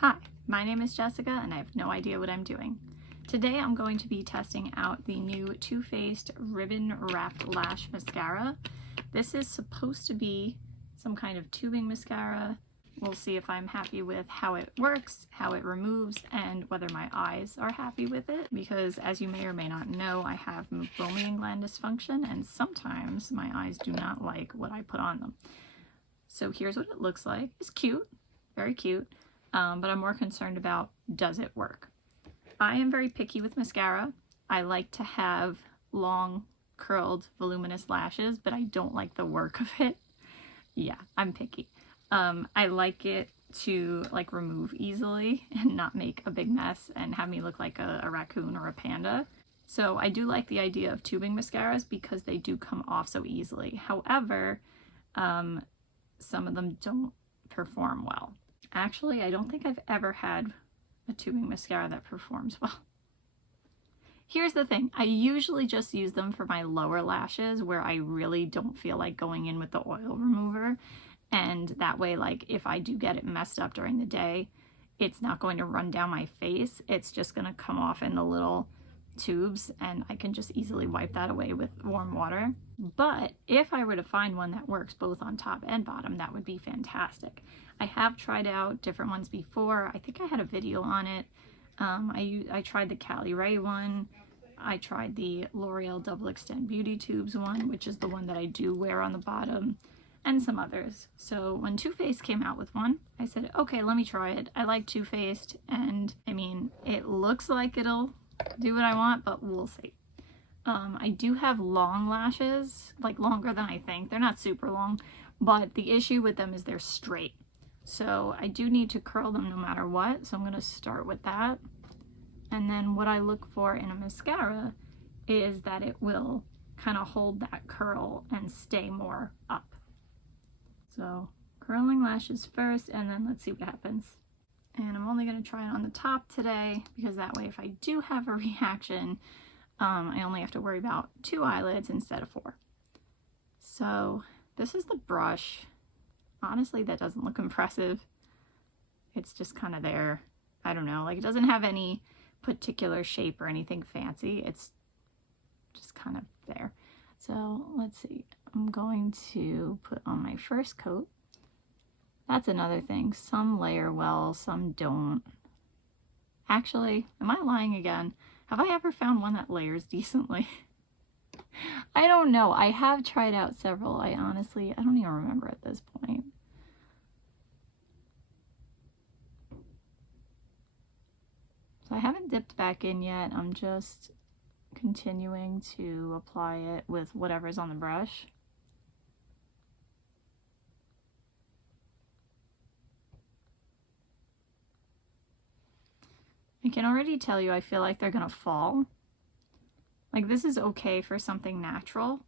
Hi, my name is Jessica and I have no idea what I'm doing. Today I'm going to be testing out the new Too Faced Ribbon Wrapped Lash Mascara. This is supposed to be some kind of tubing mascara. We'll see if I'm happy with how it works, how it removes, and whether my eyes are happy with it, because as you may or may not know, I have meibomian gland dysfunction and sometimes my eyes do not like what I put on them. So here's what it looks like. It's cute, very cute. But I'm more concerned about, does it work? I am very picky with mascara. I like to have long, curled, voluminous lashes, but I don't like the work of it. Yeah, I'm picky. I like it to remove easily and not make a big mess and have me look like a raccoon or a panda. So I do like the idea of tubing mascaras because they do come off so easily. However, some of them don't perform well. Actually, I don't think I've ever had a tubing mascara that performs well. Here's the thing, I usually just use them for my lower lashes where I really don't feel like going in with the oil remover. And that way, if I do get it messed up during the day, it's not going to run down my face. It's just going to come off in the little tubes and I can just easily wipe that away with warm water. But if I were to find one that works both on top and bottom, that would be fantastic. I have tried out different ones before. I think I had a video on it. I tried the Cali Ray one. I tried the L'Oreal Double Extend Beauty Tubes one, which is the one that I do wear on the bottom, and some others. So when Too Faced came out with one, I said, okay, let me try it. I like Too Faced, and I mean, it looks like it'll do what I want, but we'll see. I do have long lashes, longer than I think. They're not super long, but the issue with them is they're straight. So I do need to curl them no matter what. So I'm going to start with that. And then what I look for in a mascara is that it will kind of hold that curl and stay more up. So curling lashes first, and then let's see what happens. And I'm only going to try it on the top today because that way if I do have a reaction, I only have to worry about 2 eyelids instead of 4. So this is the brush. Honestly, that doesn't look impressive. It's just kind of there. I don't know, it doesn't have any particular shape or anything fancy. It's just kind of there. So let's see. I'm going to put on my first coat. That's another thing. Some layer well, some don't. Actually, am I lying again? Have I ever found one that layers decently? I don't know. I have tried out several. I don't even remember at this point. So I haven't dipped back in yet. I'm just continuing to apply it with whatever's on the brush. I can already tell you I feel like they're gonna fall. This is okay for something natural,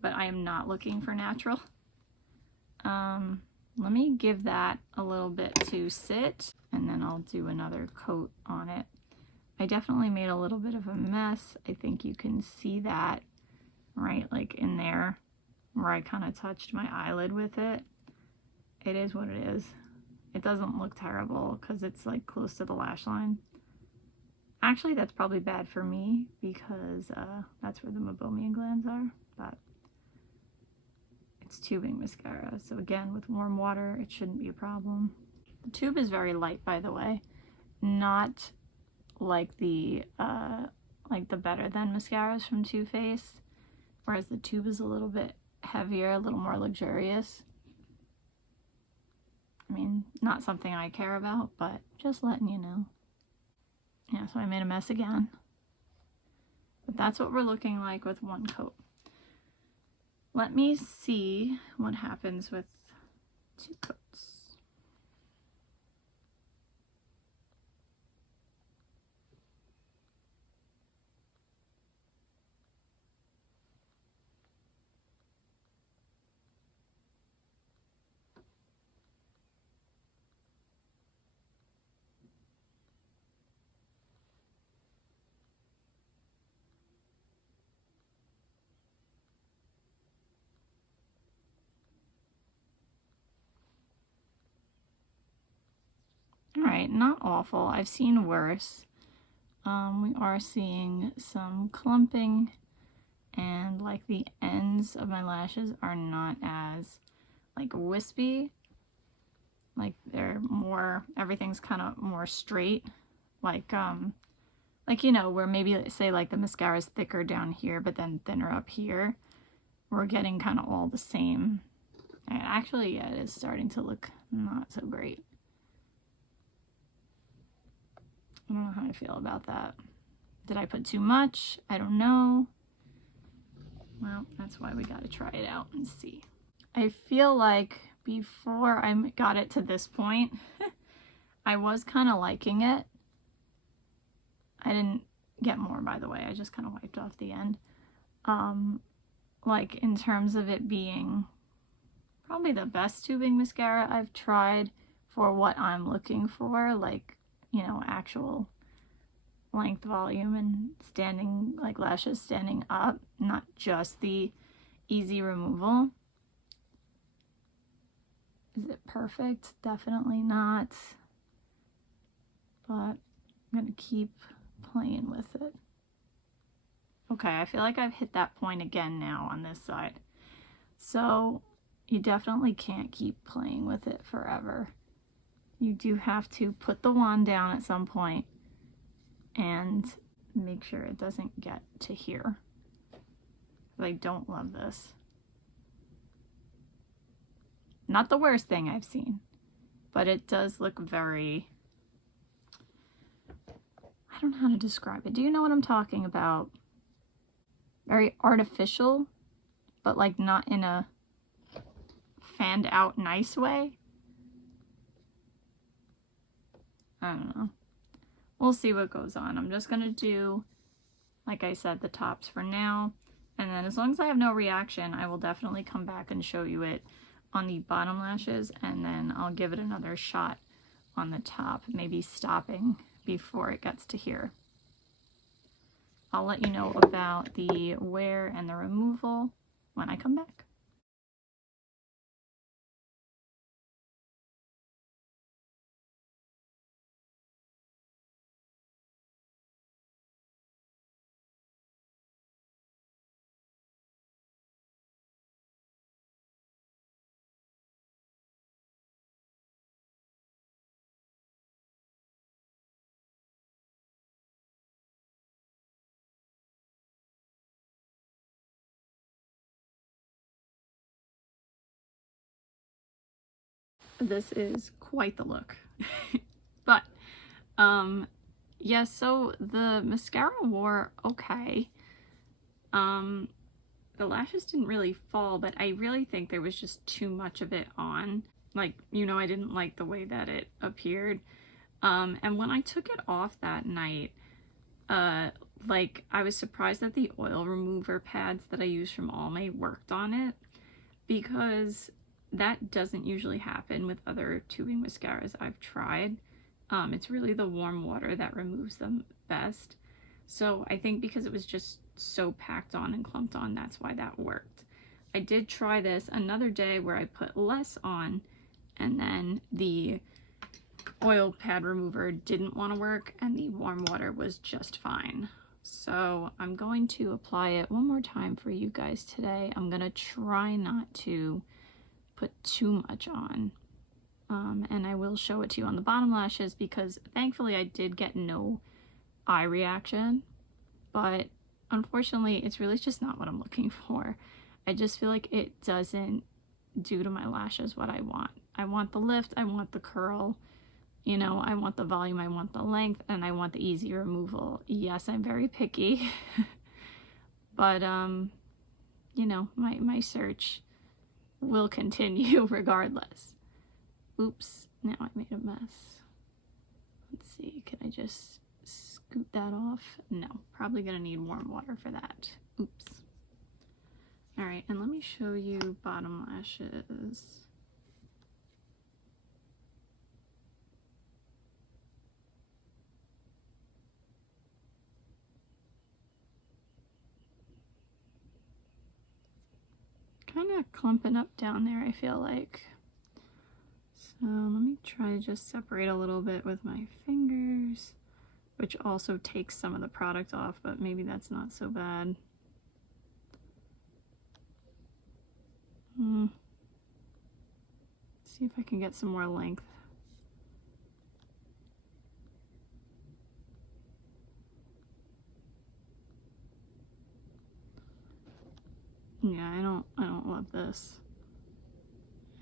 but I am not looking for natural. Let me give that a little bit to sit, and then I'll do another coat on it. I definitely made a little bit of a mess. I think you can see that right in there where I kind of touched my eyelid with it. It is what it is. It doesn't look terrible because it's close to the lash line. Actually, that's probably bad for me because that's where the meibomian glands are, but it's tubing mascara. So again, with warm water, it shouldn't be a problem. The tube is very light, by the way, not like the Better Than mascaras from Too Faced, whereas the tube is a little bit heavier, a little more luxurious. I mean, not something I care about, but just letting you know. Yeah, so I made a mess again. But that's what we're looking like with one coat. Let me see what happens with 2 coats. right, not awful. I've seen worse. We are seeing some clumping, and like the ends of my lashes are not as like wispy. Like they're more, everything's kind of more straight. Like you know, where maybe say like the mascara is thicker down here, but then thinner up here. We're getting kind of all the same. And actually, yeah, it is starting to look not so great. I don't know how I feel about that. Did I put too much? I don't know. Well, that's why we got to try it out and see. I feel like before I got it to this point, I was kind of liking it. I didn't get more, by the way. I just kind of wiped off the end. Like in terms of it being probably the best tubing mascara I've tried for what I'm looking for, like, you know, actual length, volume, and standing, like lashes standing up, not just the easy removal. Is it perfect? Definitely not. But I'm gonna keep playing with it. Okay, I feel like I've hit that point again now on this side. So you definitely can't keep playing with it forever. You do have to put the wand down at some point and make sure it doesn't get to here. I don't love this. Not the worst thing I've seen, but it does look very, I don't know how to describe it. Do you know what I'm talking about? Very artificial, but like not in a fanned out nice way. I don't know. We'll see what goes on. I'm just gonna do, like I said, the tops for now. And then as long as I have no reaction, I will definitely come back and show you it on the bottom lashes, and then I'll give it another shot on the top, maybe stopping before it gets to here. I'll let you know about the wear and the removal when I come back. This is quite the look. But yeah, so the mascara wore okay. The lashes didn't really fall, but I really think there was just too much of it on. Like, you know, I didn't like the way that it appeared. And when I took it off that night, like I was surprised that the oil remover pads that I use from Almay worked on it, because that doesn't usually happen with other tubing mascaras I've tried. It's really the warm water that removes them best. So I think because it was just so packed on and clumped on, that's why that worked. I did try this another day where I put less on, and then the oil pad remover didn't want to work and the warm water was just fine. So I'm going to apply it one more time for you guys today. I'm going to try not to put too much on. And I will show it to you on the bottom lashes, because thankfully I did get no eye reaction, but unfortunately it's really just not what I'm looking for. I just feel like it doesn't do to my lashes what I want. I want the lift, I want the curl, you know, I want the volume, I want the length, and I want the easy removal. Yes, I'm very picky, but you know, my search will continue regardless. Oops, now I made a mess. Let's see, can I just scoot that off? No, probably gonna need warm water for that. Oops. All right, and let me show you bottom lashes. Kind of clumping up down there, I feel like. So let me try to just separate a little bit with my fingers, which also takes some of the product off, but maybe that's not so bad. See if I can get some more length. Yeah, I don't love this.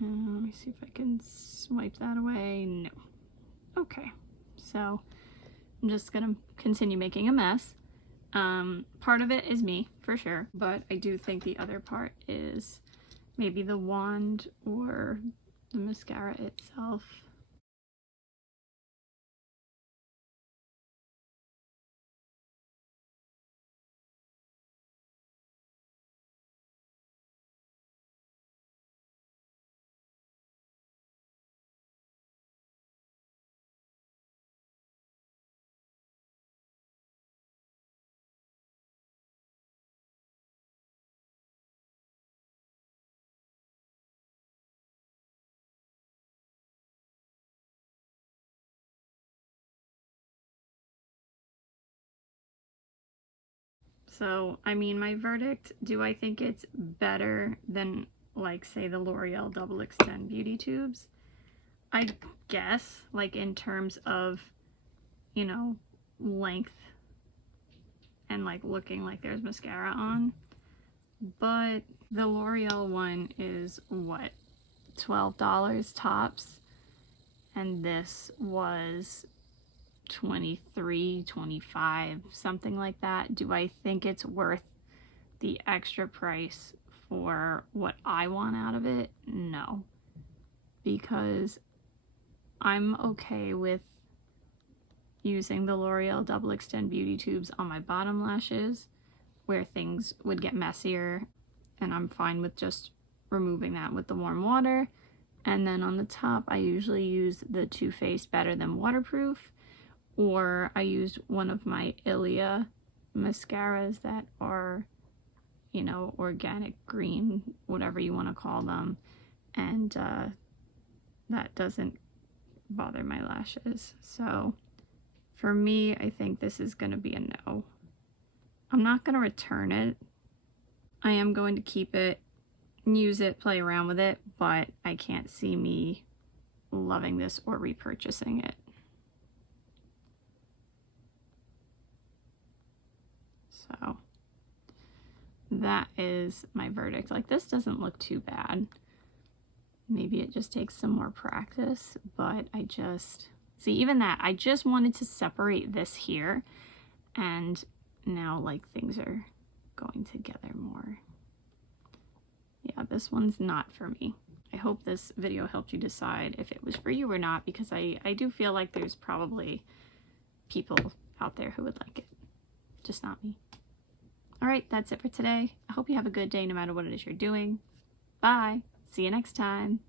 Let me see if I can swipe that away. No. Okay, so I'm just gonna continue making a mess. Part of it is me, for sure, but I do think the other part is maybe the wand or the mascara itself. So, I mean, my verdict, do I think it's better than, like, say, the L'Oreal Double Extend Beauty Tubes? I guess, like, in terms of, you know, length and, like, looking like there's mascara on. But the L'Oreal one is, what, $12 tops? And this was 23, 25, something like that. Do I think it's worth the extra price for what I want out of it? No, because I'm okay with using the L'Oreal Double Extend Beauty Tubes on my bottom lashes where things would get messier, and I'm fine with just removing that with the warm water. And then on the top, I usually use the Too Faced Better Than Waterproof, or I used one of my Ilia mascaras that are, you know, organic green, whatever you want to call them, and that doesn't bother my lashes. So for me, I think this is going to be a no. I'm not going to return it. I am going to keep it, use it, play around with it, but I can't see me loving this or repurchasing it. So that is my verdict. Like, this doesn't look too bad. Maybe it just takes some more practice, but I just, see, even that, I just wanted to separate this here, and now, like, things are going together more. Yeah, this one's not for me. I hope this video helped you decide if it was for you or not, because I do feel like there's probably people out there who would like it. Just not me. All right, that's it for today. I hope you have a good day no matter what it is you're doing. Bye. See you next time.